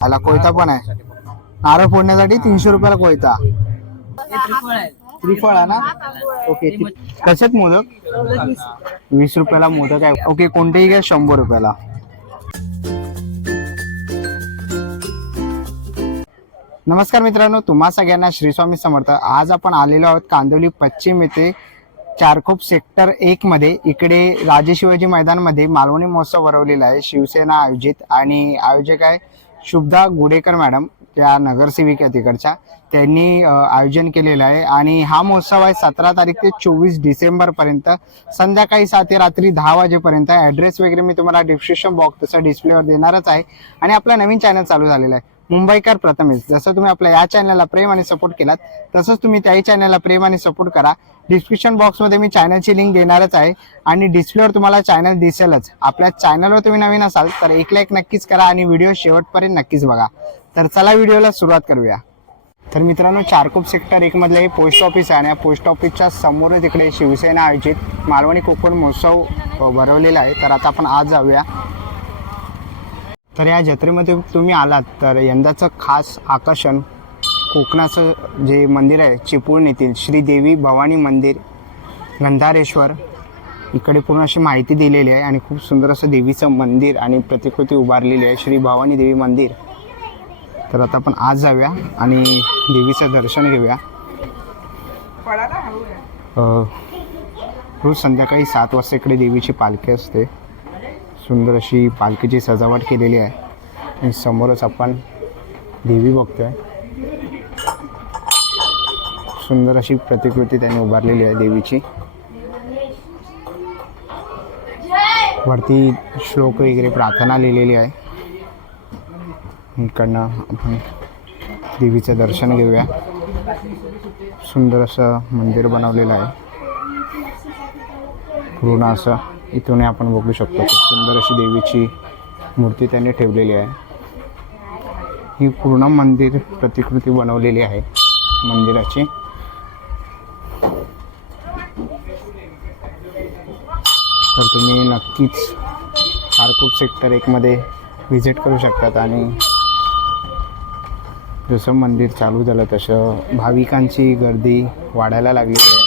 ह्याला कोयता पण आहे. नारळ फोडण्यासाठी 300 रुपयाला कोयता. त्रिफळ आहे ना. ओके. कशात मोदक? 20 रुपयाला मोदक आहे. ओके, कोणतेही घ्या 100 रुपयाला. नमस्कार मित्रांनो, तुम्हा सगळ्यांना श्री स्वामी समर्थ. आज आपण आलेलो आहोत कांदिवली पश्चिम येथे चारकोप सेक्टर 1 मध्ये. इकडे राजे शिवाजी मैदानमध्ये मालवणी महोत्सव भरवलेला आहे, शिवसेना आयोजित. आणि आयोजक आहे शुभदा गुडेकर मॅडम, त्या नगरसेविका तिकडच्या. त्यांनी आयोजन केलेलं आहे. आणि हा महोत्सव आहे 17 तारीख ते 24 डिसेंबर पर्यंत, संध्याकाळी 7 ते रात्री 10 वाजेपर्यंत. ॲड्रेस वगैरे मी तुम्हाला डिस्क्रिप्शन बॉक्स तसा डिस्प्लेवर देणारच आहे. आणि आपला नवीन चॅनल चालू झालेला आहे मुंबईकर प्रथमेश. जसं तुम्ही आपल्या या चॅनलला प्रेम आणि सपोर्ट केलात, तसंच तुम्ही त्याही चॅनलला प्रेम आणि सपोर्ट करा. डिस्क्रिप्शन बॉक्समध्ये मी चॅनलची लिंक देणारच आहे आणि डिस्प्लेवर तुम्हाला चॅनल दिसेलच. आपल्या चॅनलवर तुम्ही नवीन असाल तर एक लाईक नक्कीच करा आणि व्हिडिओ शेवटपर्यंत नक्कीच बघा. तर चला व्हिडिओला सुरुवात करूया. तर मित्रांनो, चारकोप सेक्टर 1 मधलं हे पोस्ट ऑफिस आहे आणि या पोस्ट ऑफिसच्या समोरच इकडे शिवसेना आयोजित मालवणी कोकण महोत्सव भरवलेला आहे. तर आता आपण आज जाऊया. तर या जत्रेमध्ये तुम्ही आलात तर यंदाचं खास आकर्षण कोकणाचं जे मंदिर आहे चिपळूण येथील श्री देवी भवानी मंदिर गंधारेश्वर. इकडे पूर्ण अशी माहिती दिलेली आहे आणि खूप सुंदर असं देवीचं मंदिर आणि प्रतिकृती उभारलेली आहे, श्री भवानी देवी मंदिर. तर आता आपण आज जाऊया आणि देवीचं दर्शन घेऊया. रोज संध्याकाळी 7 वाजता इकडे देवीची पालखी असते. सुंदर अशी पालखीची सजावट केलेली आहे आणि समोरच आपण देवी बघतोय. सुंदर अशी प्रतिकृती त्यांनी उभारलेली आहे देवीची. वरती श्लोक वगैरे प्रार्थना लिहिलेली आहे. इकडनं आपण देवीचं दर्शन घेऊया. सुंदर असं मंदिर बनवलेलं आहे पूर्ण असं. इथून आपण बघू शकतो खूप सुंदर अशी देवीची मूर्ती त्यांनी ठेवलेली आहे. ही पूर्ण मंदिर प्रतिकृती बनवलेली आहे मंदिराची. तर तुम्ही नक्कीच चारकोप सेक्टर 1 मध्ये व्हिजिट करू शकतात. आणि जसं मंदिर चालू झालं तसं भाविकांची गर्दी वाढायला लागली आहे.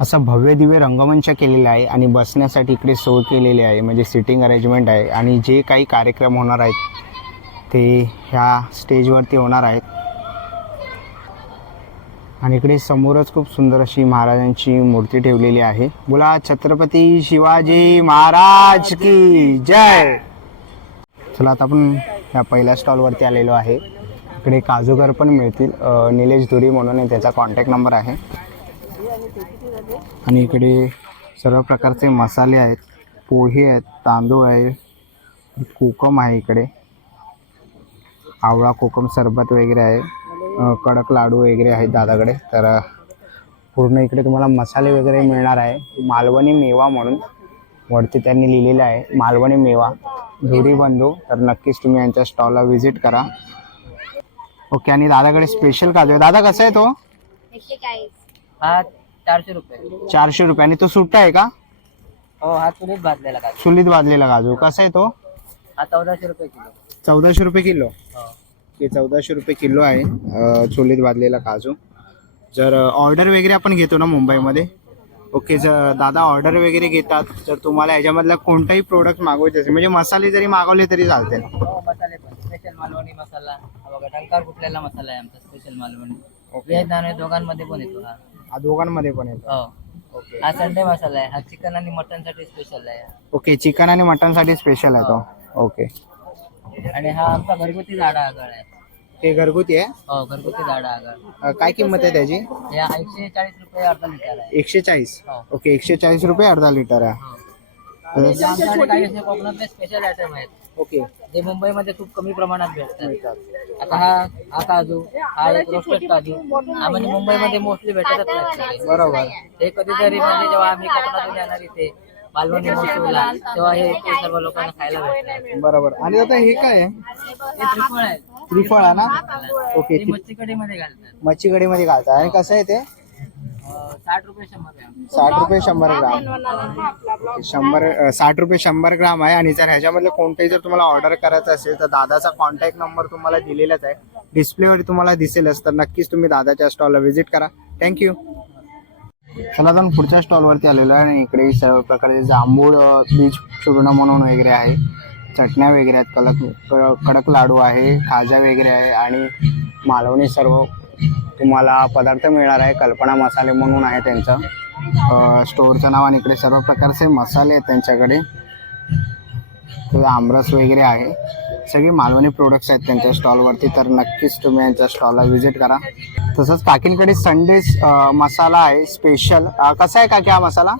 असा भव्य दिव्य रंगमंच केलेला आहे आणि बसण्यासाठी इकडे सोय केलेली आहे, म्हणजे सिटिंग अरेंजमेंट आहे. आणि जे काही कार्यक्रम होणार आहेत ते ह्या स्टेजवरती होणार आहेत. आणि इकडे समोरच खूप सुंदर अशी महाराजांची मूर्ती ठेवलेली आहे. बोला छत्रपती शिवाजी महाराज की जय. चला आता आपण ह्या पहिल्या स्टॉलवरती आलेलो आहे. इकडे काजूगर पण मिळतील. निलेश धुरी म्हणून आहे, त्याचा कॉन्टॅक्ट नंबर आहे. आणि इकडे सर्व प्रकारचे मसाले आहेत, पोहे आहेत, तांदूळ आहे, कोकम आहे, इकडे आवळा कोकम सरबत वगैरे आहे, कडक लाडू वगैरे आहेत दादाकडे. तर पूर्ण इकडे तुम्हाला मसाले वगैरे मिळणार आहे. मालवणी मेवा म्हणून वरती त्यांनी लिहिलेलं आहे, मालवणी मेवा धुरी बंधू. तर नक्कीच तुम्ही यांच्या स्टॉलला व्हिजिट करा. ओके. आणि दादाकडे स्पेशल काजू आहे. दादा कसा आहे तो? 400 रुपये. 400 रुपये. आणि तो सुट्टा आहे का? हो, हा चुलीत भाजलेला काजू. चुलीत भाजलेला काजू. कसा आहे तो? हा 1400 रुपये किलो. 1400 रुपये किलो. हो. हे 1400 रुपये किलो आहे चुलीत भाजलेला काजू. जर ऑर्डर वगैरे आपण घेतो ना मुंबईमध्ये, ओके, जर दादा ऑर्डर वगैरे घेतात तर तुम्हाला याच्यामधला कोणताही प्रोडक्ट मागवायचे असेल, म्हणजे मसाले जरी मागवले तरी चालते? हो, मसाले पण स्पेशल मालवणी मसाला. हा बघा, टंकार कुठल्याला मसाला आहे आमचा special Malvani. Veg non veg दोघांमध्ये पण येतो हा. दोघांमध्ये पण येतो. हो. हा संडे मसाला आहे. हा चिकन आणि मटन साठी स्पेशल आहे. ओके, चिकन आणि मटन साठी स्पेशल आहे तो. ओके. आणि हा आमचा घरगुती झाडा आगळ आहे. हे घरगुती आहे. हो, घरगुती झाडा आगळ. काय किंमत आहे त्याची? हे 140 रुपये अर्धा लिटर आहे. 140. हो. ओके, 140 रुपये अर्धा लिटर आहे. हो. आणि जे आमच्याकडे काही असे कोकणातले स्पेशल आयटम आहेत ओके. जे मुंबईमध्ये खूप कमी प्रमाणात भेटतात. आता हा काजू, हा एक रोस्टेड काजू हा म्हणजे मुंबईमध्ये मोस्टली भेटतच नाही. बरोबर. ते कधीतरी म्हणजे जेव्हा आम्ही कोकणातून येणार इथे मालवणी महोत्सवला तेव्हा हे ते सर्व लोकांना खायला भेटतात. बरोबर. आणि आता हे काय आहे? हे त्रिफळ आहे. त्रिफळ आहे ना? ओके. ते मच्छी कढीमध्ये घालतात. मच्छी कढीमध्ये घालतात. आणि कसं आहे ते? 60 रुपये 100 ग्राम. 60 रुपये 100 ग्राम. 60 रुपये 100 ग्राम आहे. आणि जर ह्याच्यामधले कोणतेही जर तुम्हाला ऑर्डर करायचं असेल तर दादाचा कॉन्टॅक्ट नंबर तुम्हाला दिलेलाच आहे, डिस्प्लेवर तुम्हाला दिसेलच. तर नक्कीच तुम्ही दादाच्या स्टॉलला व्हिजिट करा. थँक्यू. चला आता पुढच्या स्टॉलवरती आलेलो आहे आणि इकडे सर्व प्रकारचे जांभूळ बीज चुरणं म्हणून वगैरे आहे, चटण्या वगैरे आहेत, कडक लाडू आहे, खाजा वगैरे आहे आणि मालवणी सर्व तुम्हाला पदार्थ मिळणार आहे. कल्पना मसाले म्हणून आहे त्यांचं स्टोअरचं नाव. आणि इकडे सर्व प्रकारचे मसाले आहेत त्यांच्याकडे. आमरस वगैरे आहे. सगळी मालवणी प्रोडक्ट्स आहेत त्यांच्या स्टॉलवरती. तर नक्कीच तुम्ही यांच्या स्टॉलला व्हिजिट करा. तसंच काकींकडे संडेज मसाला आहे स्पेशल. कसा आहे काकी हा मसाला?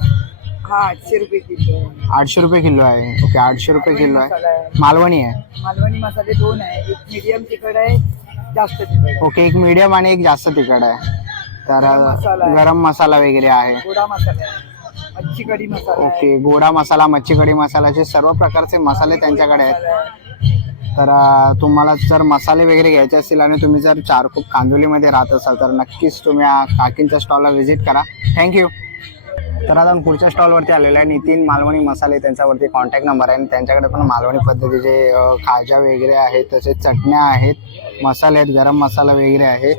हा 800 रुपये किलो. 800 रुपये किलो आहे. ओके, 800 रुपये किलो आहे. मालवणी आहे. मालवणी मसाले 2 आहे, एक मीडियम तिखट आहे, जास्त तिखट आहे. ओके, एक मीडियम आणि एक जास्त तिखट आहे. तर गरम मसाला वगैरे आहे. गोडा मसाला आहे, मच्छी कढी मसाला आहे. ओके, गोडा मसाला, मच्छी कढी मसाल्याचे सर्व प्रकारचे मसाले त्यांच्याकडे आहेत. तर तुम्हाला जर मसाले वगैरे घ्यायचे असतील आणि तुम्ही जर चारकोप कांदोलीमध्ये राहत असाल तर नक्कीच तुम्ही काकींच्या स्टॉलला व्हिजिट करा. थँक्यू. तर आता पुढच्या स्टॉलवरती आलेलं आहे नितीन मालवणी मसाले. त्यांच्यावरती कॉन्टॅक्ट नंबर आहे आणि त्यांच्याकडे पण मालवणी पद्धतीचे खाजा वगैरे आहेत, तसेच चटण्या आहेत, मसाले आहेत, गरम मसाला वगैरे आहे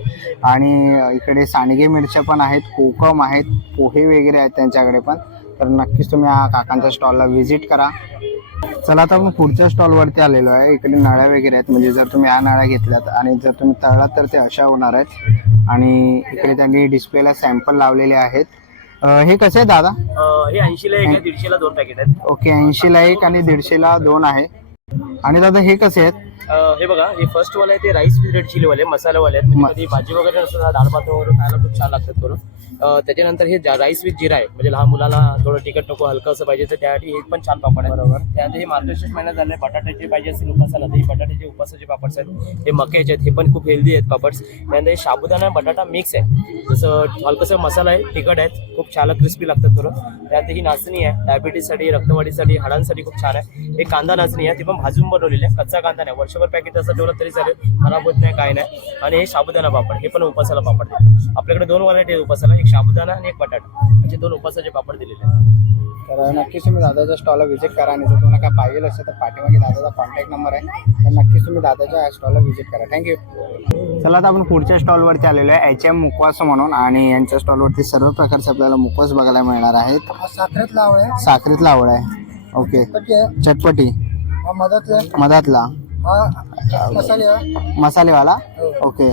आणि इकडे सांडगे मिरच्या पण आहेत, कोकम आहेत, पोहे वगैरे आहेत त्यांच्याकडे पण. तर नक्कीच तुम्ही काकांच्या स्टॉलला व्हिजिट करा. चला आता आपण पुढच्या स्टॉलवरती आलेलो आहे. इकडे नळ्या वगैरे आहेत, म्हणजे जर तुम्ही ह्या नळ्या घेतल्यात आणि जर तुम्ही तळलात तर ते अशा होणार आहेत. आणि इकडे त्यांनी डिस्प्लेला सॅम्पल लावलेले आहेत. हे कसे आहे दादा? हे 80 ला एक आहे, 150 ला 2 पॅकेट आहेत. ओके, 80 ला 1 आणि 150 ला 2 आहे. आणि दादा हे कसे आहेत? हे बघा, हे फर्स्ट वाले ते राईस विथ रेड चिली वाले मसालेवाले आहेत. म्हणजे कधी भाजी वगैरे नसतं ना, डाळ भात वगैरे खायला खूप छान लागतात करून. त्याच्यानंतर हे राईस विथ जिरा आहे, म्हणजे लहान मुलांना थोडं तिखट नको, हलकं असं पाहिजे तर त्यासाठी हे पण छान पापड आहे. बरोबर. त्यानंतर हे मार्गशीर्ष महिन्यात झाले बटाट्याचे पाहिजे असेल उपासाला तर हे बटाट्याचे उपासाचे पापड्स आहेत. हे मक्याचे आहेत, हे पण खूप हेल्दी आहेत पापड्स. त्यानंतर हे साबुदाणा बटाटा मिक्स आहे, जसं हलकंसं मसाला आहे, तिखट आहेत, खूप छान क्रिस्पी लागतात करून. त्यानंतर ही नाचणी आहे, डायबिटीजसाठी, रक्तवाढीसाठी, हाडांसाठी खूप छान आहे. हे कांदा नाचणी आहे, ती पण भाजून बनवलेली आहे, कच्चा कांदा नाही. वर्षभर पॅकेट असं ठेवलं तरी चालेल, खराब होत नाही, काय नाही. आणि हे साबुदाणा पापड, हे पण उपासाला पापड आहे. आपल्याकडे 2 व्हरायटी आहेत उपासाला, एक साबुदाणा आणि एक बटाटा, म्हणजे 2 उपासाचे पापड दिलेले आहेत. तर नक्कीच तुम्ही दादाच्या स्टॉलला व्हिजिट करा. आणि जर तुम्हाला काय पाहिजे असेल तर पाठीमागे दादाचा कॉन्टॅक्ट नंबर आहे, तर नक्कीच तुम्ही दादाच्या स्टॉलला व्हिजिट करा. थँक्यू. चला आता आपण पुढच्या स्टॉलवरती आलेलो आहे, HM मुखवास म्हणून. आणि यांच्या स्टॉलवरती सर्व प्रकारचे आपल्याला मुखवास बघायला मिळणार आहेत. साखरेतला आवळ आहे, साखरेतला आवड आहे. ओके, कटी आहे, चटपटी, हा मधातला, मधातला, हा मसाले आहे. मसालेवाला. ओके.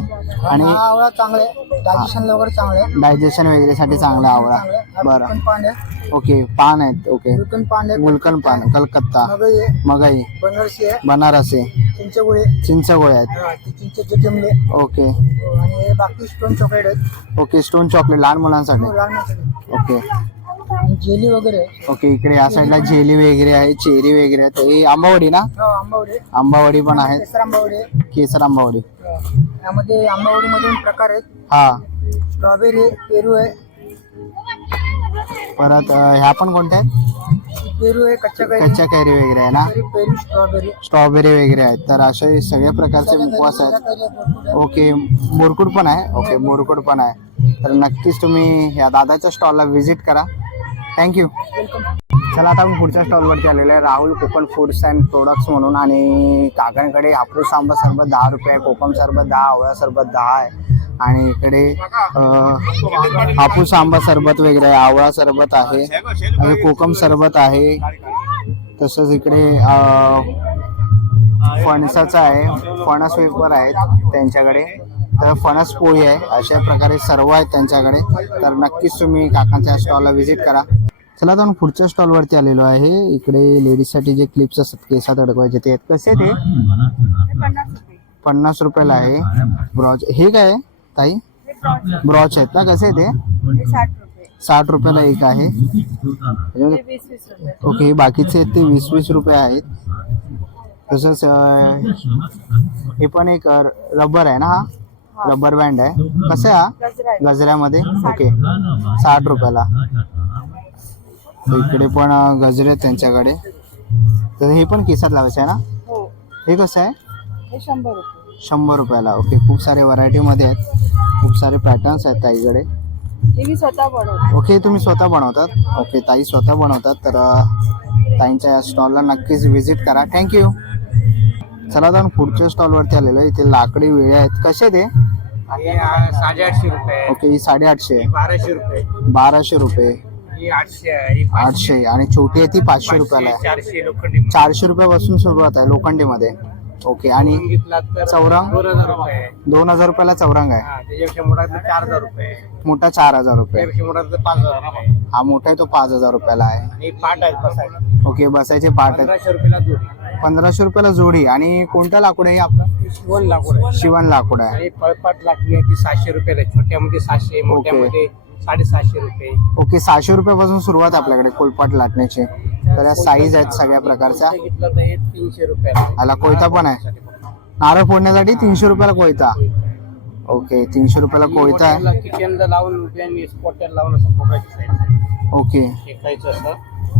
आणि हा आवळा चांगला आहे, डायजेशन वगैरे चांगलं आहे, डायजेशन वगैरेसाठी चांगला आवळा. बरं. गुलकंद पान आहे, ओके, पान आहेत. ओके, गुलकंद पान आहे, गुलकंद पान, कलकत्ता, मगई आहे, मगई, बनारसी आहे, बनारसी, चिंचगुळे, चिंचगोळे आहेत. हा ते चिंचेचे टिमले. ओके. आणि हे बाकी स्टोन चॉकलेट आहेत, ओके, स्टोन चॉकलेट लहान मुलांसाठी. लहान मुलांसाठी. ओके. आणि जेली वगैरे आहे. ओके, इकडे या साईडला जेली वगैरे आहे, चेरी वगैरे आहेत. ही आंबावडी ना? हो, आंबावडे, आंबावडी पण आहेत, केसर आंबावडे. केसर आंबावडी. यामध्ये आंबावडी मधून प्रकार आहेत, हा. स्ट्रॉबेरी, पेरू आहे, परत ह्या पण कोणत्या आहेत? पेरू आहे, कच्च्या कैरी, कच्च्या कैरी वगैरे आहे ना? पेरू, स्ट्रॉबेरी, स्ट्रॉबेरी वगैरे आहेत. तर असे सगळ्या प्रकारचे मुखवास आहेत. ओके, बोरकुड पण आहे. ओके, बोरकुड पण आहे. तर नक्कीच तुम्ही या दादाच्या स्टॉलला व्हिजिट करा. थँक्यू. चला आता आपण पुढच्या स्टॉलवरती आलेलो आहे, Rahul Konkan foods and products म्हणून. आणि काकांकडे हापूस आंबा सरबत 10 रुपये आहे, कोकम सरबत 10, आवळा सरबत 10 आहे. आणि इकडे हापूस आंबा सरबत वगैरे आहे, आवळा सरबत आहे आणि कोकम सरबत आहे. तसंच इकडे फणसाचं आहे, फणस वेपर आहेत त्यांच्याकडे. तर फणस पोळी आहे, अशा प्रकारे सर्व आहेत त्यांच्याकडे. तर नक्कीच तुम्ही काकांच्या स्टॉलला व्हिजिट करा. चला आता आपण पुढच्या स्टॉल वरती आलेलो आहे. इकडे लेडीज साठी जे क्लिप्स असतात केसात अडकवायचे ते आहेत. कसे ते 50 रुपयाला आहे. ब्रॉच हे काय आहे ताई? ब्रॉच आहेत ना, कसे ते? 60 रुपयाला एक आहे. ओके, बाकीचे आहेत ते 20-20 रुपये आहेत. तसंच हे पण एक रबर आहे ना, हा रबर बँड आहे. कसं आहे हा? गजऱ्यामध्ये. ओके, 60 रुपयाला. तर इकडे पण गजरे आहेत त्यांच्याकडे. तर हे पण केसात लावायचं आहे ना? हे कसं आहे? 100 रुपयाला. ओके, खूप सारे व्हरायटी मध्ये आहेत, खूप सारे पॅटर्न्स आहेत ताईकडे. ओके, तुम्ही स्वतः बनवतात? ओके, ताई स्वतः बनवतात. तर ताईंच्या या स्टॉलला नक्कीच व्हिजिट करा. थँक्यू. चला आता पुढच्या स्टॉलवरती आलेलो आहे. इथे लाकडी वेळे आहेत. कसे ते? 850 रुपये, ओके, ही 850, 1200 रुपये, 1200 रुपये, ही 800, 800 आणि छोटी आहे ती 500 रुपयाला आहे. 400 लोखंडी 400 रुपयापासून सुरुवात आहे लोखंडीमध्ये. ओके, आणि घेतला तर चौरंग 2000 रुपये. 2000 रुपयाला चौरंग आहे. त्याच्यापेक्षा मोठा तर 4000 रुपये, मोठा 4000 रुपये. त्यापेक्षा मोठा तर 5000 रुपये. हा मोठा आहे तो 5000 रुपयाला आहे. आणि पाट आहेत बसायला, ओके, बसायचे पाठ आहेत. 1500 रुपयाला जोडी. 1500 रुपयाला जोडी. आणि कोणतं लाकूड आहे आपलं? शिवण लाकूड आहे. शिवण लाकूड आहे. आणि पळपाट लाकडी आहे ती 700 रुपयाला आहे. छोट्यामध्ये 700, मोठ्यामध्ये 750 रुपये. ओके, 600 रुपयापासून सुरुवात आपल्याकडे कोलपाट लाटण्याची. तर या साईज आहेत सगळ्या प्रकारच्या. घेतलं तर हे 300 रुपयाला आहे. याला कोयता पण आहे. नारळ फोडण्यासाठी 300 रुपयाला कोयता. ओके, 300 रुपयाला कोयता आहे. किचनला लावून आणि स्पॉटला लावून असं फोकायची साईड ओके, फेकायचं असं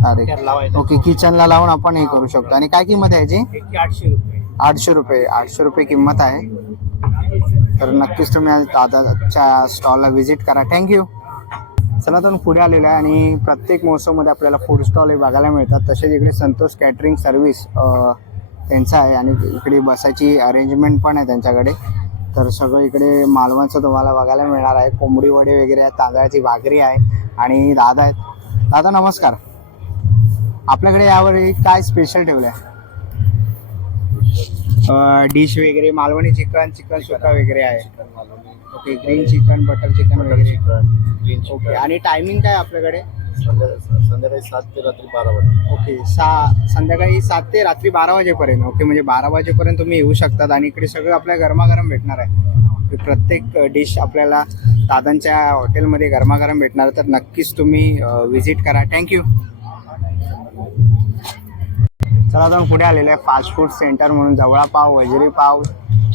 अरे त्याला लावायचं. ओके, किचनला लावून आपण हे करू शकतो. आणि काय किंमत आहे याची? त्याची 800 रुपये. 800 रुपये. 800 रुपये किंमत आहे. तर नक्कीच तुम्ही आज दादाच्या स्टॉलला व्हिजिट करा. थँक्यू. चला तर पुढे आलेलं आहे आणि प्रत्येक महोत्सवमध्ये आपल्याला फूड स्टॉल हे बघायला मिळतात. तसेच इकडे संतोष कॅटरिंग सर्व्हिस त्यांचा आहे आणि इकडे बसायची अरेंजमेंट पण आहे त्यांच्याकडे. तर सगळं इकडे मालवणचं तुम्हाला बघायला मिळणार आहे. कोंबडी वडे वगैरे आहेत, तांदळाची भाकरी आहे आणि दादा आहेत. दादा नमस्कार. आपल्याकडे यावर काय स्पेशल ठेवलं आहे? डिश वगैरे मालवणी चिकन सुका वगैरे आहे. Okay, green chicken, butter chicken वगैरे. ओके, आणि टायमिंग काय आपल्याकडे? संध्याकाळी 7 ते रात्री 12 वाजता. ओके, संध्याकाळी 7 ते रात्री 12 वाजेपर्यंत. ओके, म्हणजे 12 वाजेपर्यंत तुम्ही येऊ शकतात आणि इकडे सगळं आपल्या गरमागरम भेटणार आहे. प्रत्येक डिश आपल्याला दादांच्या हॉटेलमध्ये गरमागरम भेटणार. तर नक्कीच तुम्ही व्हिजिट करा. थँक्यू. चला आता पुढे आलेलं आहे फास्ट फूड सेंटर म्हणून. जवळा पाव, वजरी पाव,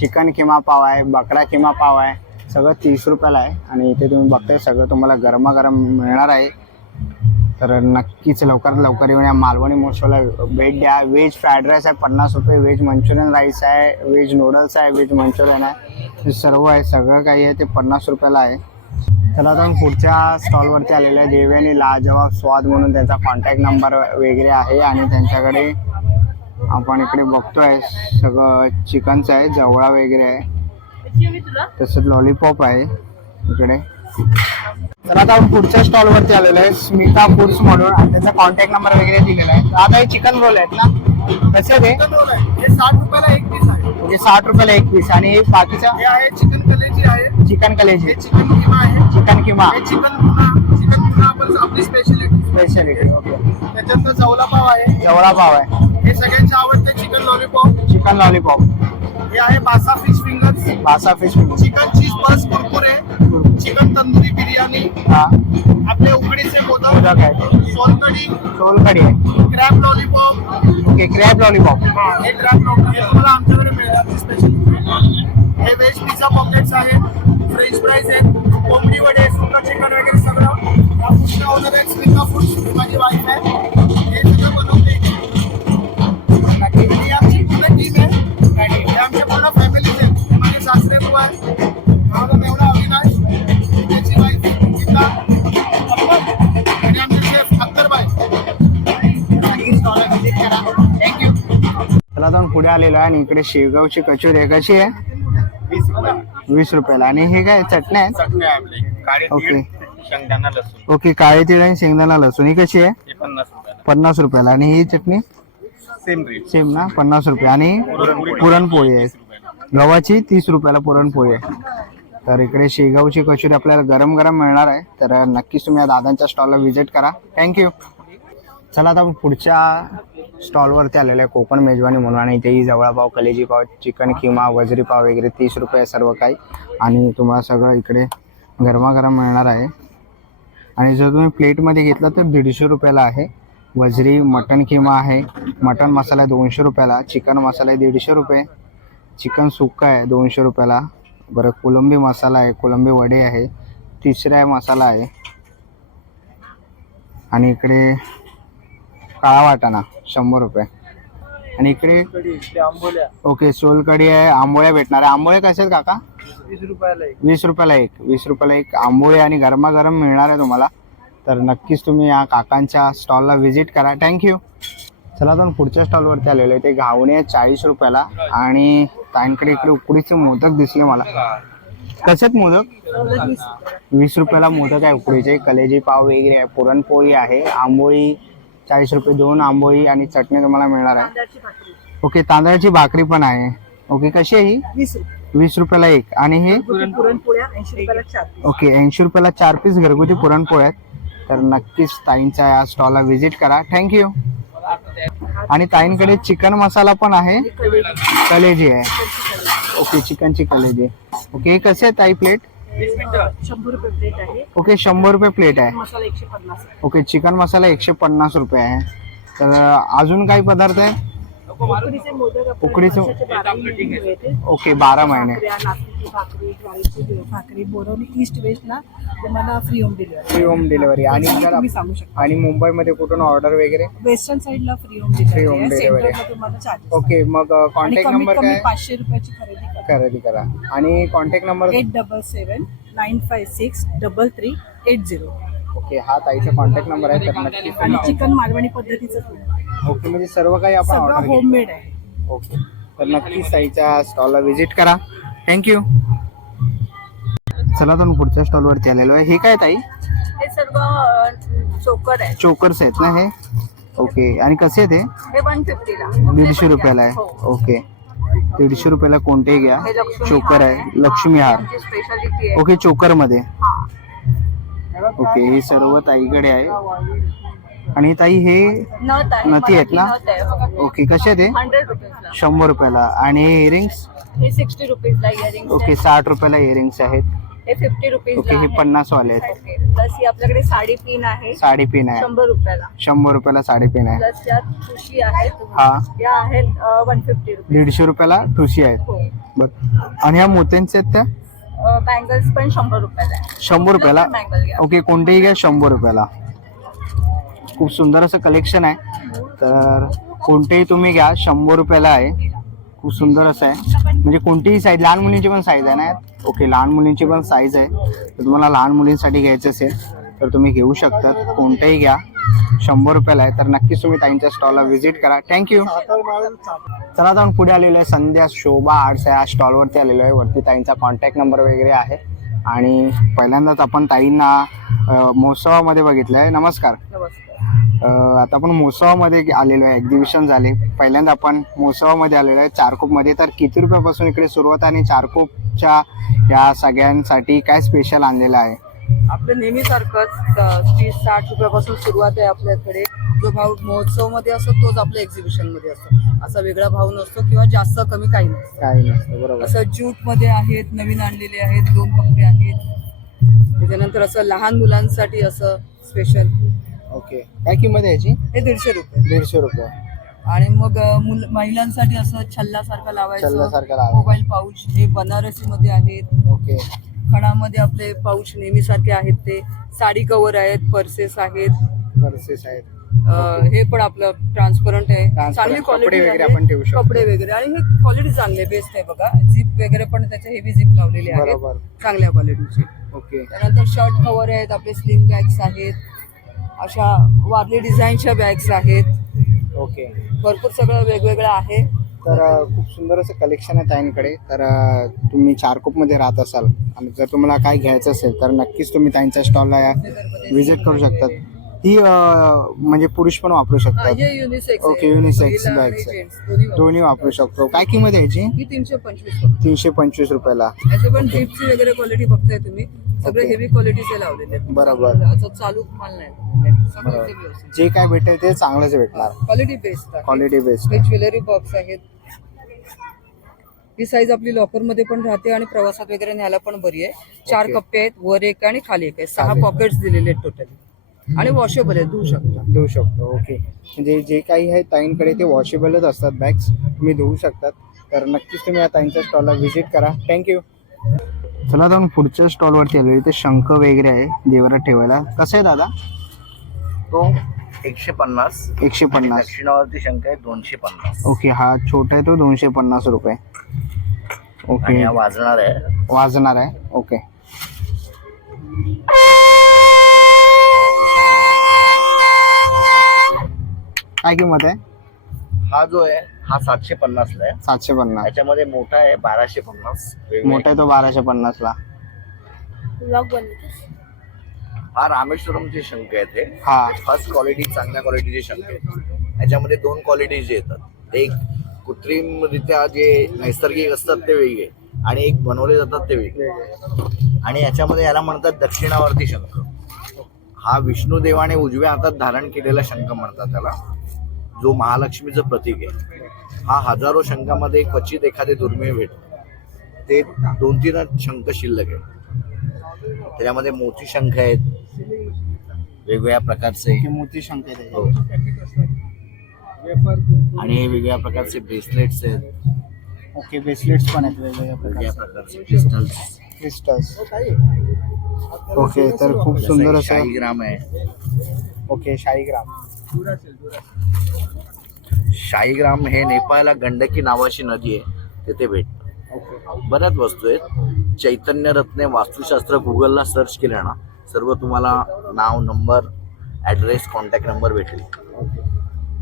चिकन किमा पाव आहे, बकरा किमा पाव आहे. सगळं 30 रुपयाला आहे आणि इथे तुम्ही बघताय सगळं तुम्हाला गरमागरम मिळणार आहे. तर नक्कीच लवकरात लवकर येऊन या मालवणी महोत्सवाला भेट द्या. व्हेज फ्राईड राईस आहे 50 रुपये, व्हेज मंचुरियन राईस आहे, व्हेज नूडल्स आहे, व्हेज मंचुरियन आहे. हे सर्व आहे, सगळं काही आहे ते 50 रुपयाला आहे. चला आता पुढच्या स्टॉलवरती आलेलं आहे. देवयानी लाजवाब स्वाद म्हणून त्यांचा कॉन्टॅक्ट नंबर वगैरे आहे आणि त्यांच्याकडे आपण इकडे बघतोय सगळं चिकनचं आहे, जवळा वगैरे आहे, तसंच लॉलीपॉप आहे इकडे. तर आता आपण पुढच्या स्टॉल वरती आलेलो आहे स्मिता फूड्स म्हणून आणि त्यांचा कॉन्टॅक्ट नंबर वगैरे दिलेला आहे. आता हे चिकन रोल आहेत ना, कसे ते? 60 रुपयाला एक पीस आहे. म्हणजे 60 रुपयाला एक पीस. आणि बाकीच्या हे आहे चिकन कलेजी आहे, चिकन कलेजी, चिकन किमा आहे, चिकन किमा, हे चिकन पुन्हा आपण आपली स्पेशालिटी. ओके, त्याच्यानंतर जवला पाव आहे, जवळा पाव आहे, हे सगळ्यांचे आवडते चिकन लॉलीपॉप. चिकन लॉलीपॉप, हे आहे बासा फिश फिंगर्स, बासा फिश, चिकन चीज बस कुरकुरे, चिकन तंदुरी बिर्याणी, हा आपले उकडीचे मोदक, मोदक आहे, सोलकढी, सोलकढी आहे. Crab lollipop. Okay, crab lollipop, हे क्रॅब लॉलीपॉप हे तुम्हाला आमच्याकडे मिळतात स्पेशल. हे व्हेज पिझ्झा पॉकेट्स आहेत, फ्रेंच फ्राईज आहेत, कोंबडी वडे, सुका चिकन वगैरे सगळं. ओनर आहेत स्मिता फूड्स, माझी वाईफ आहे. हे सगळं बनवते ही आमची पूर्ण टीम आहे. हे आमच्या पूर्ण फॅमिलीज आहेत. माझे सासरे बुवा आहे, माझा मेवढा अविनाश, त्याची वाईफ गीता, आणि आमचे शेफ अख्तरबाई. थँक्यू. त्याला जाऊन पुढे आलेलो आहे आणि इकडे शेवगावची कचोरी आहे. कशी आहे? 20 रुपयाला. आणि हे काय चटण्या आहेत? चटणी आहे आपली काळी ओके, तीळ, शेंगदाणा लसूण. ओके, काळे तीळ आणि शेंगदाणा लसूण. ही कशी आहे? हे 50 रुपयाला. 50 रुपयाला. आणि ही चटणी सेम रेट. सेम ना, 50 रुपये. आणि पुरणपोळी आहे गव्हाची 30 रुपयाला पुरणपोळी आहे. तर इकडे शेगावची कचोरी आपल्याला गरम गरम मिळणार आहे, तर नक्कीच तुम्ही या दादांच्या स्टॉलला व्हिजिट करा. थँक्यू. चला आता आपण पुढच्या स्टॉलवरती आलेलं आहे कोकण मेजवानी म्हणून, आणि इथेही जवळा पाव, कलेजी पाव, चिकन किमा, वजरी पाव वगैरे 30 रुपये सर्व काही, आणि तुम्हाला सगळं इकडे गरमागरम मिळणार आहे. आणि जर तुम्ही प्लेटमध्ये घेतलं तर 150 रुपयाला आहे. वजरी मटन किमा आहे, मटन मसाला 200 रुपयाला, चिकन मसाला 150 रुपये, चिकन सुक्का आहे 200 रुपयाला. बरं, कोलंबी मसाला आहे, कोलंबी वडे आहे, तिसरा मसाला आहे, आणि इकडे काळा वाटाणा 100 रुपये, आणि इकडे ओके सोलकढी आहे. आंबोळ्या भेटणार आहे. आंबोळे कसे आहेत काका? 20 रुपयाला एक. 20 रुपयाला एक आंबोळे, आणि गरमागरम मिळणार आहे तुम्हाला. तर नक्कीच तुम्ही या काकांच्या स्टॉलला व्हिजिट करा. थँक्यू. चला आपण पुढच्या स्टॉलवरती आलेलो आहे. ते घावणे आहे 40 रुपयाला, आणि ताईंकडे इकडे उकडीचे मोदक दिसले मला. कसे आहेत मोदक? 20 रुपयाला मोदक आहे उकडीचे. कलेजी पाव वगैरे आहे, पुरणपोळी आहे, आंबोळी 40 रुपये 2 आंबोळी, आणि चटणी तुम्हाला मिळणार आहे. ओके, तांदळाची भाकरी पण आहे. ओके, कशी आहे ही? 20 रुपयाला एक. आणि हे ओके 80 रुपयाला 4 पीस घरगुती पुरणपोळ्या आहेत. तर नक्कीच ताईंच्या या स्टॉलला व्हिजिट करा. थँक्यू. आणि ताईंकडे चिकन मसाला पण आहे, कलेजी आहे. ओके, चिकनची कलेजी. ओके, कसे आहे ताई प्लेट? 100 रुपये प्लेट आहे. ओके, 100 रुपये प्लेट आहे. मसाला 150. ओके, चिकन मसाला 150 रुपये आहे. तर अजून काही पदार्थ आहे? उकडीचे मोदक आपल्याला उकडीचे- वर्षाचे 12 महिने मिळते. ओके, 12 महिने. भाकऱ्या, नाचणीची भाकरी, ज्वारीची भाकरी, बोरवली ईस्ट वेस्ट ना तुम्हाला free home delivery. Free home delivery. आणि जर तुम्ही सांगू शकता. आणि मुंबईमध्ये कुठून ऑर्डर वगैरे? वेस्टर्न साईडला free home Free delivery home आहे. delivery. सेंटरला तुम्हाला चार्जेस. ओके, मग आणि कॉन्टॅक्ट कमीत नंबर कमी काय? 500 रुपयाची खरेदी करा. खरेदी करा. आणि कॉन्टॅक्ट नंबर? 877 956 3380. ओके, हा ताईचा कॉन्टॅक्ट नंबर आहे. तर नक्की आणि चिकन मालवणी पद्धतीचं food. ओके, म्हणजे सर्व काही आपण सगळं ऑर्डर होममेड आहे. ओके, तर नक्कीच ताईच्या स्टॉलला व्हिजिट करा. थँक्यू. चला तर पुढच्या स्टॉलवरती आलेलो आहे. हे काय ताई? हे सर्व चोकर आहे. चोकर्स आहेत ना हे? ओके, आणि कसे आहेत हे? हे 150 ला. 150 रुपयाला आहे. हो. ओके, 150 रुपयाला कोणतेही घ्या. हे लक्ष्मी चोकर हार आहे, लक्ष्मी हार. आमची स्पेशालिटी आहे. ओके, चोकर मध्ये. हा. ओके, हे सर्व ताईकडे आहे. आणि ताई हे नथ आहे. नथी आहेत ना? नथ आहे. ओके, कसे आहेत हे? 100 रुपीजला. 100 रुपयाला. आणि हे इयरिंग्स? हे 60 रुपीजला इयरिंग्स. ओके, 60 रुपयाला इयरिंग्स आहेत. हे 50 रुपीजला. ओके, हे 50 वाले आहेत. ओके. प्लस ही आपल्याकडे साडी पिन आहे. साडी पिन आहे 100 रुपयाला. 100 रुपयाला साडी पिन आहे. प्लस यात ठुशी आहेत. हा. या आहेत 150 रुपीज. 150 रुपयाला ठुशी आहेत. हो. बर, आणि ह्या मोत्यांच्या आहेत त्या? बँगल्स पण 100 रुपयाला आहे. 100 रुपयाला. बँगल घ्या. ओके, कोणतेही घ्या 100 रुपयाला. खूप सुंदर असं कलेक्शन आहे. तर कोणतेही तुम्ही घ्या 100 रुपयाला आहे. खूप सुंदर असं आहे. म्हणजे कोणतीही साईज, लहान मुलींची पण साईज आहे ना? ओके, लहान मुलींची पण साईज आहे. तर तुम्हाला लहान मुलींसाठी घ्यायचं असेल तर तुम्ही घेऊ शकता. कोणतेही घ्या 100 रुपयाला आहे. तर नक्कीच तुम्ही ताईंच्या स्टॉलला व्हिजिट करा. थँक्यू. चला आता आपण पुढे आलेलो आहे. संध्या शोभा आर्ट्स या स्टॉलवरती आलेलो आहे. वरती ताईंचा कॉन्टॅक्ट नंबर वगैरे आहे. आणि पहिल्यांदाच आपण ताईंना महोत्सवामध्ये बघितलं आहे. नमस्कार. आता आपण महोत्सवामध्ये आलेलो आहे. एक्झिबिशन झाले, पहिल्यांदा आपण महोत्सवामध्ये आलेलो आहे चारकोपमध्ये. तर किती रुपयापासून इकडे सुरुवात, आणि चारकोपच्या या सगळ्यांसाठी काय स्पेशल आणलेलं आहे? आपलं नेहमीसारखंच 30-60 रुपयापासून सुरुवात आहे आपल्याकडे. जो भाव महोत्सव मध्ये असतो तोच आपल्या एक्झिबिशन मध्ये असतो. असा वेगळा भाव नसतो किंवा जास्त कमी काही नसतं. काही नसतं, बरोबर. असं ज्यूट मध्ये आहेत, नवीन आणलेले आहेत, 2 कपडे आहेत. त्याच्यानंतर असं लहान मुलांसाठी असं स्पेशल. ओके, काय किंमत आहे याची? हे 150 रुपये. 150 रुपये. आणि मग महिलांसाठी असं छल्लासारखं लावायचं छल्ल्यासारखं लावायचं. Mobile pouch. हे बनारसी मध्ये आहेत. ओके, खणामध्ये आपले पाऊच नेहमी सारखे आहेत. ते साडी कव्हर आहेत, पर्सेस आहेत. पर्सेस आहेत. हे पण आपलं ट्रान्सपरंट आहे. Transparent. चांगली कपडे क्वालिटी वगैरे आपण ठेवू शकतो. कपडे वगैरे. आणि हे क्वालिटी चांगली बेस्ट आहे बघा. झिप वगैरे पण त्याचे हेवी झिप लावलेले आहेत बरोबर. चांगल्या क्वालिटीचे. ओके, त्यानंतर शर्ट कव्हर आहेत, आपले स्लिंग बॅग्स आहेत, अशा वारली डिझाईनच्या बॅग्स आहेत. ओके. भरपूर सगळं वेगवेगळं आहे. तर खूप सुंदर असं कलेक्शन आहे ताईंकडे. तर तुम्ही चारकोपमध्ये राहत असाल आणि जर तुम्हाला काय घ्यायचं असेल तर नक्कीच तुम्ही ताईंच्या स्टॉलला व्हिजिट करू शकतात. ही म्हणजे पुरुष पण वापरू शकतात. हे युनिसेक्स Okay, unisex bags आहे. दोन्ही वापरू शकतो. काय किंमत आहे याची? ही 325 325 रुपयाला. याचे पण जीपची वगैरे क्वालिटी बघताय तुम्ही, सगळे हेवी क्वालिटीचे लावलेले आहेत. बरोबर. असं चालू माल नाही, सगळं बरोबर. एकदम व्यवस्थित. जे काय भेटेल ते चांगलंच भेटणार. क्वालिटी बेस्ट आहे. Quality best. हे ज्वेलरी बॉक्स आहेत. ही साईज आपली लॉकर मध्ये पण राहते आणि प्रवासात वगैरे न्यायला पण बरी आहे. 4 Okay. कप्पे आहेत, वर एक आणि खाली एक आहे. 6 खाली. पॉकेट्स दिलेले आहेत टोटली आणि वॉशेबल आहे, धुवू शकता. धुवू शकतो. ओके. म्हणजे जे काही आहे ताईंकडे ते वॉशेबलच असतात बॅग्स, तुम्ही धुवू शकतात. तर नक्कीच तुम्ही या ताईंच्या स्टॉलला व्हिजिट करा. थँक्यू. चला आता पुढच्या स्टॉलवरती आलो. इथे शंख वगैरे आहे देवाला ठेवायला. कसं आहे दादा? तो 150. 150. दक्षिणावरती शंख आहे 250. ओके. हा छोटा आहे तो 250 रुपये. ओके. आणि हा वाजणार आहे. वाजणार आहे. ओके. काय किंमत आहे? हा जो आहे हा 750 ला आहे. 750. त्याच्यामध्ये मोठा आहे 1250. मोठा आहे तो 1250 ला. हा रामेश्वरमचे शंख आहेत. हे हा. फर्स्ट क्वालिटी, चांगल्या क्वालिटीचे शंख आहेत. याच्यामध्ये 2 क्वालिटीचे येतात. एक कृत्रिमरित्या जे नैसर्गिक असतात ते वेगळे आणि एक बनवले जातात ते वेगळे. आणि याच्यामध्ये याला म्हणतात दक्षिणावर्ती शंख. हा विष्णुदेवाने उजव्या हातात धारण केलेला शंख म्हणतात त्याला, जो महालक्ष्मीचं प्रतीक आहे. हा हजारो शंखामध्ये क्वचित एखादे दुर्मिळ भेटतात. ते 2-3 शंख शिल्लक आहेत. त्याच्यामध्ये मोती शंख आहेत वेगवेगळ्या प्रकारचे. मोती शंख आहे हो. आणि हे वेगवेगळ्या प्रकारचे ब्रेसलेट्स आहेत. ओके. ब्रेसलेट्स पण आहेत वेगवेगळ्या वेगवेगळ्या प्रकारचे. प्रकारचे क्रिस्टल्स. क्रिस्टल्स. ओके. तर खूप सुंदर असं. शाहीग्राम आहे. ओके. शाहीग्राम. शाहीग्राम हे नेपाळला गंडकी नावाची नदी आहे, तिथे भेटतं. ओके. बऱ्याच वस्तू आहेत. चैतन्य रत्ने वास्तुशास्त्र गुगलला सर्च केलं ना, सर्व तुम्हाला नाव, नंबर, ॲड्रेस, कॉन्टॅक्ट नंबर भेटेल. ओके.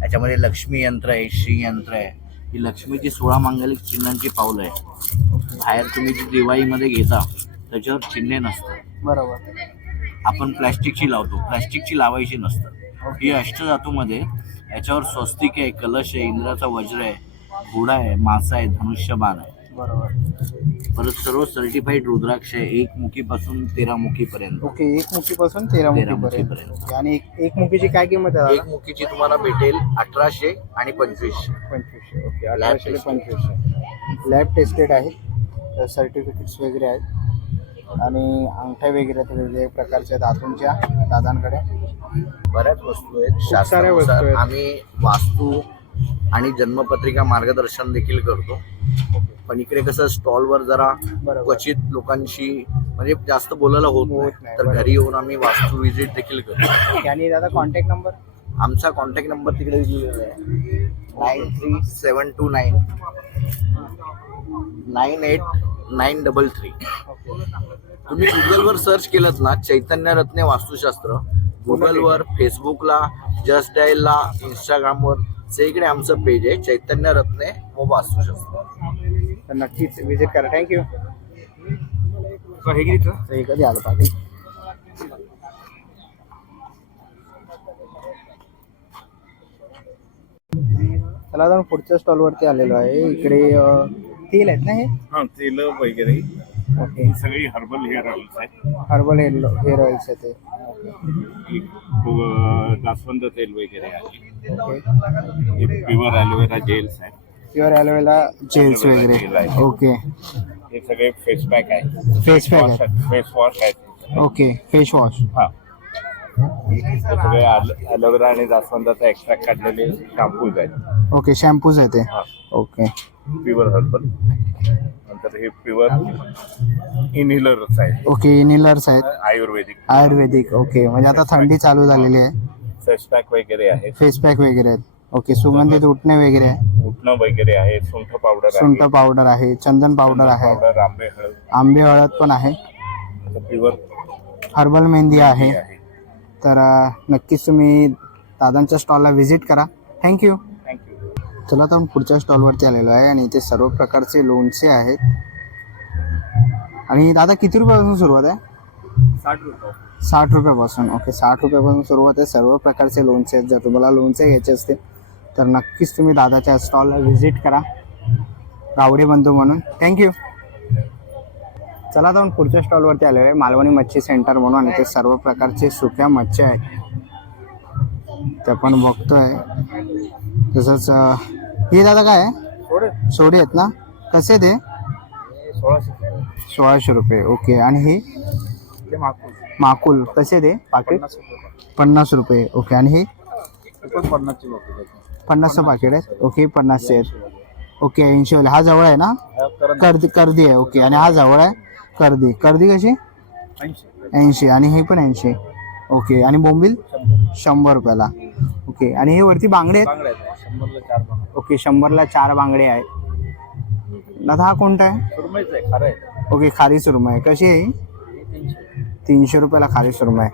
याच्यामध्ये लक्ष्मी यंत्र आहे, श्री यंत्र आहे. ही लक्ष्मीची 16 मांगलिक चिन्हांची पावलं आहे. बाहेर तुम्ही जी दिवाळीमध्ये घेता त्याच्यावर चिन्हे नसतात. बरोबर. आपण प्लॅस्टिकची लावतो, प्लॅस्टिकची लावायची नसतात. ही अष्टधातूमध्ये याच्यावर स्वस्तिक आहे, कलश आहे, इंद्राचा वज्र आहे, घोडा आहे, मासा आहे, धनुष्यबाण आहे. बरोबर. परत सर्व सर्टिफाईड रुद्राक्ष आहे, 1 मुखीपासून 13 मुखीपर्यंत. ओके. 1 मुखीपासून 13 मुखीपर्यंत. मुखीपर्यंत. आणि एक मुखीची काय किंमत आहे? 1 मुखीची तुम्हाला भेटेल 1800 आणि 2500. 2500. Okay. Lab 1800 tested. 2500. Lab tested आहे. सर्टिफिकेट्स वगैरे आहेत आणि अंगठ्या वगैरे आहेत वेगवेगळ्या प्रकारच्या धातूंच्या दादांकडे. बऱ्याच वस्तू आहेत. साऱ्या वस्तू शास्त्रानुसार आहेत. आम्ही वास्तू आणि जन्मपत्रिका मार्गदर्शन देखील करतो. पण इकडे कसं स्टॉलवर जरा बरोबर. क्वचित लोकांशी म्हणजे जास्त बोलायला होत होत नाही, नाही, तर बरोबर. घरी येऊन आम्ही वास्तू व्हिजिट देखील करतो. ओके. आणि दादा कॉन्टॅक्ट नंबर? आमचा कॉन्टॅक्ट नंबर तिकडे दिलेला आहे 93-729 98933. तुम्ही गुगलवर सर्च केलं ना चैतन्य रत्ने वास्तुशास्त्र, गुगलवर, फेसबुकला, जस्ट डायलला, इंस्टाग्रामवर सगळीकडे आमचं पेज आहे चैतन्य रत्ने व वास्तुशास्त्र. तर नक्कीच विजिट करा. थँक्यू. हे कधी आलं पाहिजे. चला आता पुढच्या स्टॉलवरती आलेलो आहे. इकडे तेल आहेत ना हे? हा तेल वगैरे ओके. ही सगळी हर्बल हेअर ऑइल्स आहेत. हर्बल हेअर ऑइल्स आहे ते. ही जास्वंद तेल वगैरे आहे. ओके. हे प्युअर ॲलोवेरा जेल्स आहेत. प्युअर ॲलोवेरा जेल्स Gel वगैरे. आहे. ओके. हे सगळे फेस पॅक आहे. फेस पॅक आहे. फेस वॉश आहेत. ओके. Face wash. हा हे सगळे ॲलोवेरा आणि जास्वंदाचा एक्स्ट्रॅक्ट काढलेले शॅम्पूज आहेत. ओके. शॅम्पूज आहे ते. हा ओके. Pure herbal. नंतर हे प्युअर इनहेलर्स आहेत. ओके. इनहेलर्स आहेत आयुर्वेदिक. आयुर्वेदिक. ओके. म्हणजे आता थंडी चालू झालेली आहे. फेस पॅक वगैरे आहेत. फेस पॅक वगैरे आहेत. ओके. सुगंधित उठणे वगैरे आहे. उठणं वगैरे आहे. सुंठ पावडर आहे. सुंठ पावडर आहे. चंदन पावडर आहे. पावडर, आंबे हळद, आंबे हळद पण आहे. प्युअर हर्बल मेहंदी आहे. तर नक्कीच तुम्ही दादांच्या स्टॉलला व्हिजिट करा. थँक्यू. थँक्यू. चला आता पुढच्या स्टॉलवरती आलेलो आहे आणि इथे सर्व प्रकारचे लोणचे आहेत. आणि दादा किती रुपयापासून सुरुवात आहे? 60 रुपये. 60 रुपयापासून. ओके, 60 रुपयापासून सुरुवात आहे. सर्व प्रकारचे लोणचे आहेत. जर तुम्हाला लोणचे घ्यायचे असते तर नक्कीच तुम्ही दादाच्या स्टॉलला व्हिजिट करा, रावडे बंधू म्हणून. थँक्यू. चला आता आपण पुढच्या स्टॉलवरती आलेलो आहे, मालवणी मच्छी सेंटर म्हणून. आणि ते सर्व प्रकारचे सुक्या मच्छी आहेत ते आपण बघतोय. तसंच हे दादा काय आहे, सोडे आहेत ना, कसे ते? 1600 रुपये. ओके. आणि हे माकुल कसे ते पाकिट? 50 रुपये. ओके. आणि हे 50चं पाकिट आहे. ओके, 50चे आहेत. ओके, 80 वाले. हा जवळ आहे ना, कर्दी आहे. ओके. आणि हा जवळ आहे कर्दी कशी? 80. आणि हे पण 80. ओके. आणि बोंबील 100 रुपयाला. ओके. आणि हे वरती बांगडे आहेत. ओके, 100ला 4 बांगडे आहेत. दादा हा कोणता आहे? ओके, खारी सुरमई कशी आहे? 300 रुपयाला खारी सुरमई.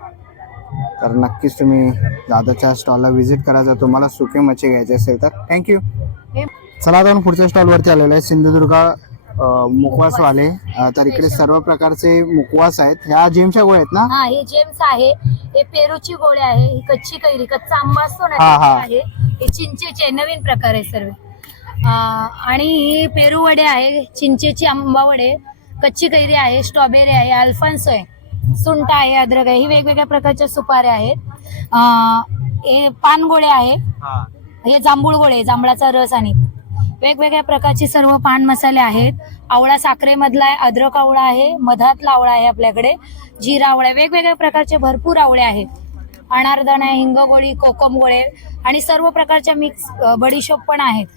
तर नक्कीच तुम्ही दादाच्या स्टॉलला व्हिजिट करा जर तुम्हाला सुके मच्छी घ्यायचे असेल तर. थँक्यू. चला आता आपण पुढच्या स्टॉलवरती आलेलो आहे, सिंधुदुर्ग मुखवासवाले. तर इकडे सर्व प्रकारचे मुखवास आहेत. ह्या जेमच्या गोळ्या आहेत ना? हा, हे जेम्स आहे, हे पेरूची गोळी आहे, ही कच्ची कैरी, कच्चा आंबा असतो ना हा, हा. त्याची आहे, हे चिंचेचे नवीन प्रकार आहे सर्व. आणि ही पेरू वडे आहे, चिंचेची आंबा वडे, कच्ची कैरी आहे, स्ट्रॉबेरी आहे, अल्फान्सो आहे, सुंठ आहे, अद्रक आहे. ही वेगवेगळ्या प्रकारच्या सुपाऱ्या आहेत. हे पान गोळे आहे, हे जांभूळ गोळे, जांभळाचा रस. आणि वेगवेगळ्या प्रकारचे सर्व पान मसाले आहेत. आवळा साखरेमधला आहे, अद्रक आवळा आहे, मधातला आवळा आहे आपल्याकडे, जिरा आवळा आहे, वेगवेगळ्या प्रकारचे भरपूर आवळे आहेत. अनारदाण आहे, हिंगगोळी, कोकम गोळे आणि सर्व प्रकारच्या मिक्स बडीशोप पण आहेत.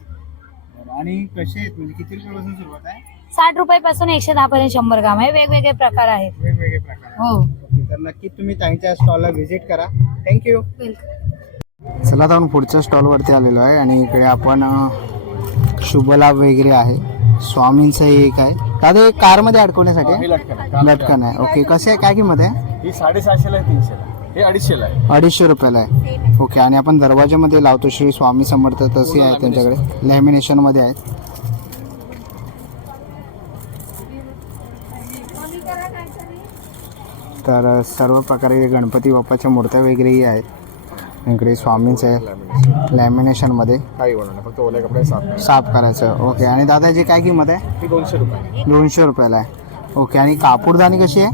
आणि कसे आहेत, म्हणजे किती रुपयापासून सुरुवात आहे? 60 रुपयापासून 110 पर्यंत 100 ग्राम आहे. वेगवेगळे प्रकार आहेत. वेगवेगळे प्रकार. हो. ओके, तर नक्की तुम्ही त्यांच्या स्टॉलला व्हिजिट करा. थँक्यू. चला आता आपण पुढच्या स्टॉलवरती आलेलो आहे आणि इकडे आपण शुभलाभ वगैरे आहे. स्वामींचं एक आहे. दादा एक कारमध्ये अडकवण्यासाठी लटकन आहे. ओके, कसं आहे, काय किंमत आहे? ही 750 ला, 300 ला, हे 250 ला आहे. 250 रुपयाला आहे. ओके. आणि आपण दरवाजामध्ये लावतो श्री स्वामी समर्थ, तसे आहे त्यांच्याकडे, लॅमिनेशनमध्ये आहेत. तर सर्व प्रकारे गणपती बाप्पाच्या मूर्त्या वगैरेही आहेत. इकडे स्वामींचं आहे लॅमिनेशनमध्ये, काही होणार फक्त ओल्या कपडे साफ करायचं. ओके. आणि दादाची काय किंमत आहे? ही 200 रुपये. 200 रुपयाला आहे. ओके. आणि कापूरदानी कशी आहे?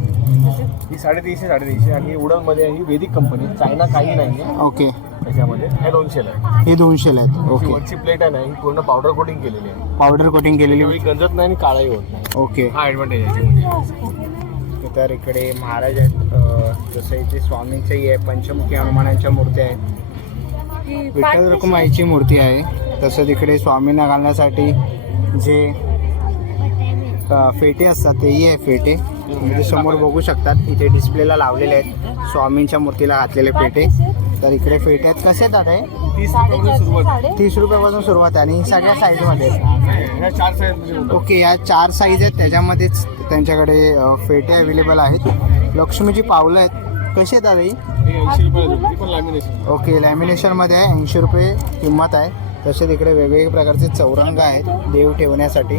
ही 350 आणि ही उडनमध्ये ही वैदिक कंपनी, चायना काही नाही आहे ओके. त्याच्यामध्ये. हे 200 ला आहे. हे 200ला आहेत. ओके. वरची प्लेट आहे ना, ही पूर्ण पावडर कोटिंग केलेली आहे. पावडर कोटिंग केलेली. ही गंजत नाही आणि काळाही होत नाही. ओके. हा ॲडव्हान्टेज आहे याच्यामध्ये. तर इकडे महाराज आहेत, जसं इथे स्वामींचंही आहे, पंचमुखी हनुमानांच्या मूर्त्या आहेत, विठ्ठल रखुमाईची मूर्ती आहे. तसंच इकडे स्वामींना घालण्यासाठी जे फेटे असतात तेही आहे. फेटे तुम्ही ते समोर बघू शकतात, इथे डिस्प्लेला लावलेले आहेत स्वामींच्या मूर्तीला घातलेले फेटे. तर इकडे फेटे आहेत. कसे आहेत दादा हे? 30 रुपयापासून सुरुवात. 30 रुपयापासून सुरुवात आहे. आणि सगळ्या साईजमध्ये ह्या 4 साईज. ओके. या 4 साईज आहेत, त्याच्यामध्येच त्यांच्याकडे फेटे अवेलेबल आहेत. लक्ष्मीची पावलं आहेत. कशी आहेत दादा ही? 80 रुपये पण लॅमिनेशन. ओके, लॅमिनेशनमध्ये आहे, 80 रुपये किंमत आहे. तसेच इकडे वेगवेगळे प्रकारचे चौरंग आहेत देव ठेवण्यासाठी.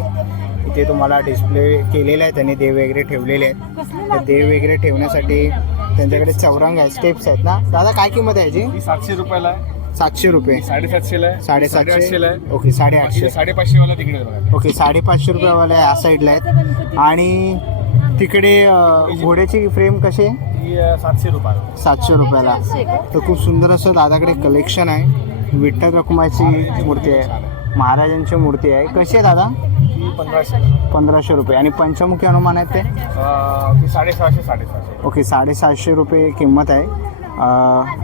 इथे तुम्हाला डिस्प्ले केलेले आहेत आणि देव वगैरे ठेवलेले आहेत. तर देव वगैरे ठेवण्यासाठी त्यांच्याकडे चौरंग आहे, स्टेप्स आहेत ना. दादा काय किंमत आहे याची? ही 700 रुपयाला आहे. 700 रुपये. 750 ला आहे. 750 ला आहे. ओके, 850. 550 वाला तिकडे बघा. ओके, 550 रुपयावाले या साईडला आहेत. आणि तिकडे घोड्याची फ्रेम कशी आहे? ही 700 रुपयाला. 700 रुपयाला. तर खूप सुंदर असं दादाकडे कलेक्शन आहे. विठ्ठल रखुमाईची मूर्ती आहे, महाराजांची मूर्ती आहे. कशी आहे दादा? ही 1500. 1500 रुपये. आणि पंचमुखी हनुमान आहेत ते? ती 750. ओके, 750 रुपये किंमत आहे.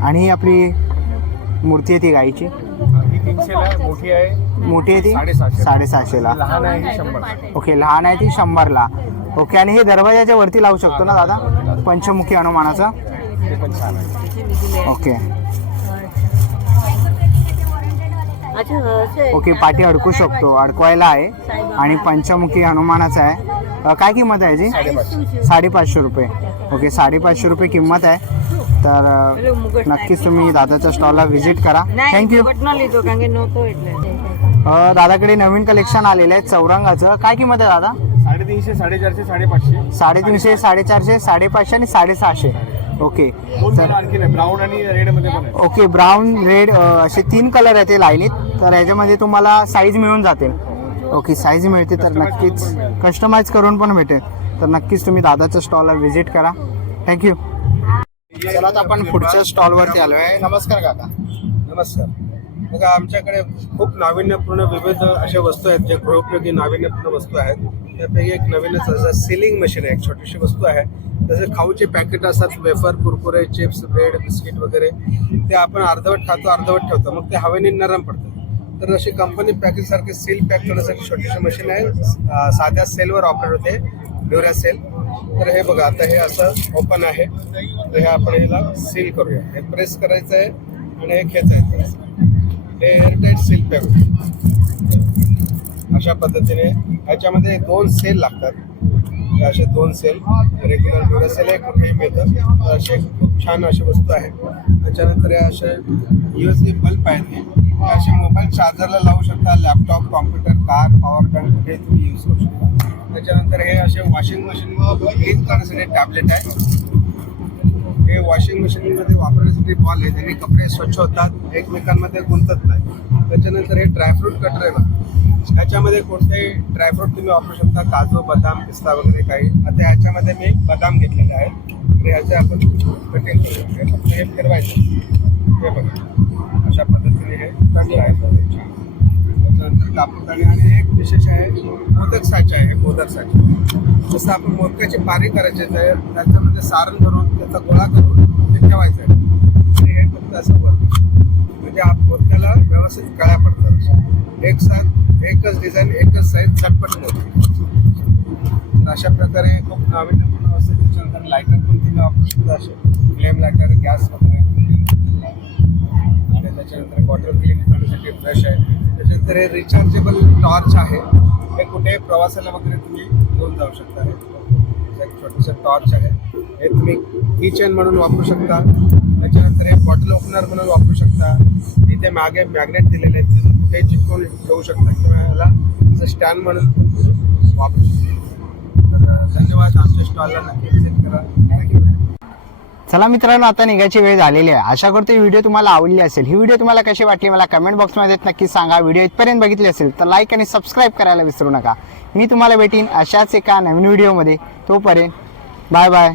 आणि ही आपली मूर्ती आहे ती गाईची? ही 300 ला आहे. मोठी आहे. मोठी आहे ती 750ला. लहान आहे ही 100. ओके, लहान आहे ती 100ला. ओके. आणि हे दरवाजाच्या वरती लावू शकतो ना दादा, पंचमुखी हनुमानाचा? ते पण छान आहे. ओके. ओके, पाठी अडकू शकतो, अडकवायला आहे. आणि पंचमुखी हनुमानाचा आहे. काय किंमत आहे याची? 550 रुपये. ओके, 550 रुपये किंमत आहे. तर नक्कीच तुम्ही दादाच्या स्टॉलला व्हिजिट करा. थँक्यू. दादाकडे नवीन कलेक्शन आलेलं आहे चौरंगाचं. काय किंमत आहे दादा? 350, 450, 550. 350, 450, 550 आणि 650. ओके दोन आणखी नाही, ब्राऊन आणि रेड मध्ये पण आहे. ओके ब्राऊन रेड असे 3 कलर आहेत ते लाईनीत, तर याच्यामध्ये तुम्हाला साईज मिळून जातील. ओके साईज मिळते तर नक्कीच कस्टमाइज करून पण भेटेल, तर नक्कीच तुम्ही दादाच्या स्टॉलला व्हिजिट करा. थँक्यू. चला आता आपण पुढच्या स्टॉलवरती आलो आहे. नमस्कार काका. नमस्कार. बघा आमच्याकडे खूप नाविन्यपूर्ण विविध अशा वस्तू आहेत, ज्या गृहोपयोगी नाविन्यपूर्ण वस्तू आहेत. त्यापैकी एक नवीनच असं सिलिंग मशीन आहे, एक छोटीशी वस्तू आहे. जसे खाऊचे पॅकेट असतात, wafer, Kurkure, chips, bread, biscuit वगैरे, ते आपण अर्धवट खातो अर्धवट ठेवतो, मग ते हवेने नरम पडतं. तर अशी कंपनी पॅकेज सारखे सील पॅक करण्यासाठी छोटीशी मशीन आहे. साध्या सेलवर ऑपरेट होते, ड्युरा सेल. तर हे बघा आता हे असं ओपन आहे, तर हे आपण याला सील करूया. हे प्रेस करायचं आहे आणि हे खेचायचं. हे एअरटाईट सील पॅक अशा पद्धतीने. ह्याच्यामध्ये 2 सेल लागतात, हे असे 2 सेल रेग्युलर ड्युरा सेल आहे, कुठेही मिळतात. असे खूप छान अशी वस्तू आहे. त्याच्यानंतर हे असे USB बल्ब आहेत, हे असे मोबाईल चार्जरला लावू शकता, laptop, computer, car, power bank कुठे तुम्ही यूज करू शकता. त्याच्यानंतर हे असे वॉशिंग मशीन क्लीन करण्यासाठी टॅबलेट आहे. हे वॉशिंग मशीनमध्ये वापरण्यासाठी बॉल आहे, त्याने कपडे स्वच्छ होतात, एकमेकांमध्ये गुंतत नाही. त्याच्यानंतर हे ड्रायफ्रूट कटर आहे बघा, ह्याच्यामध्ये कोणतेही ड्रायफ्रूट तुम्ही वापरू शकता, काजू, बदाम, पिस्ता वगैरे काही. आता ह्याच्यामध्ये मी बदाम घेतलेले आहेत, तर ह्याचे आपण कटिंग करू. हे फक्त हे फिरवायचं, हे बघा अशा पद्धतीने हे करायचं. त्याच्यानंतर कापूरदाणी. आणि एक विशेष आहे मोदक साचा आहे, मोदक साचा. जसं आपण मोदकाची पारी करायची तर त्याच्यामध्ये सारण भरून त्याचा गोळा करून ते ठेवायचं आहे. आणि हे फक्त असं वर म्हणजे मोदकाला व्यवस्थित कळ्या पडतात. एकच डिझाईन, एकच साईज, झटपट मोदक. तर अशा प्रकारे खूप नाविन्यपूर्ण असते. त्याच्यानंतर लायटर पण तुम्ही वापरू शकता, असे फ्लेम लायटर, गॅस वगैरे. आणि त्याच्यानंतर बॉटल क्लीन करण्यासाठी ब्रश आहे. त्याच्यानंतर हे रिचार्जेबल टॉर्च आहे, हे कुठे प्रवासाला वगैरे तुम्ही घेऊन जाऊ शकता. हे एक छोटंसं टॉर्च आहे, हे तुम्ही की चेन म्हणून वापरू शकता. त्याच्यानंतर हे बॉटल ओपनर म्हणून वापरू शकता. इथे मागे मॅग्नेट दिलेले आहेत, कुठेही चिटकवून ठेवू शकता किंवा याला असं स्टँड म्हणून वापरू शकता. तर धन्यवाद. आमच्या स्टॉलला नक्की व्हिजिट करा. थँक्यू. चला मित्रांनो, आता निघायची वेळ झालेली आहे. आशा करतो ही व्हिडिओ तुम्हाला आवडली असेल. ही व्हिडिओ तुम्हाला कशी वाटली मला कमेंट बॉक्समध्ये नक्की सांगा. व्हिडिओ इथपर्यंत बघितली असेल तर लाईक आणि सबस्क्राईब करायला विसरू नका. मी तुम्हाला भेटीन अशाच एका नवीन व्हिडिओमध्ये. तोपर्यंत बाय बाय.